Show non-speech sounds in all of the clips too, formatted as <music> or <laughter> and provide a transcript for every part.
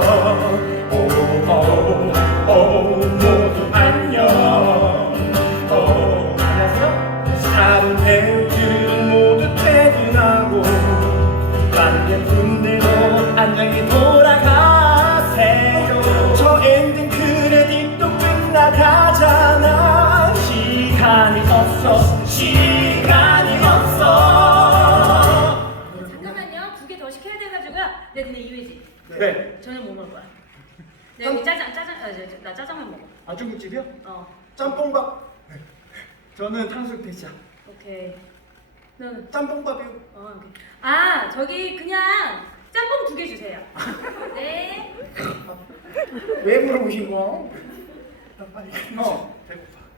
love. 네뭐 먹을 거야? <laughs> 네, 여기 짜장, 짜장, 아, 저, 저, 나 짜장면 먹어. 아 중국집이요? 어, 짬뽕밥 <laughs> 저는 탕수육 대짜 오케이. 너는? 짬뽕밥이요 어, 오케이. 아, 저기 그냥 짬뽕 두 개 주세요. <laughs> 네. 왜 물어보신 거? 어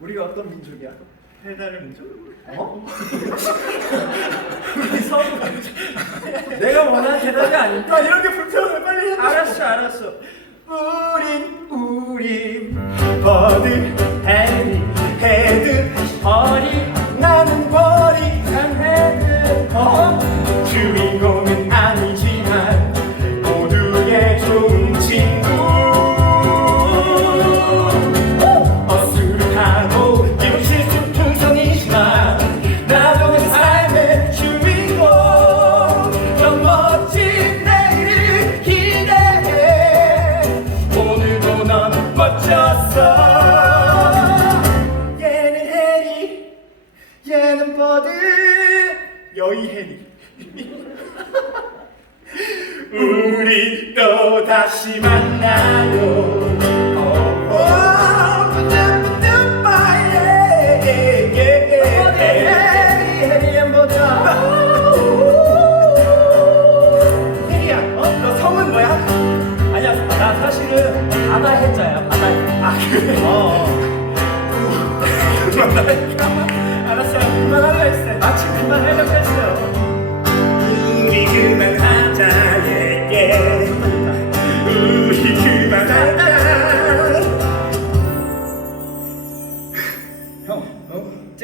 우리가 어떤 민족이야? 배달 민족? 어? 내가 원하는 대답이 아닌데 아 이런 게 불편해. 빨리 해 알았어 알았어. 우린 우린 버드 얘는 버드 여의 해리 우리 또 다시 만나요. 어, 어, 바다 해자야, 바다. 아, 그래? 어. <laughs>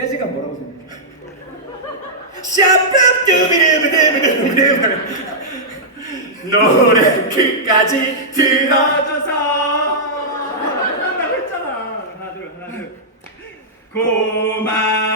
재즈가 뭐라고 생각해? 샤밥두비르브드브드브드 노래 끝까지 들어줘서 한다고 했잖아 하나 둘 하나 둘 고마워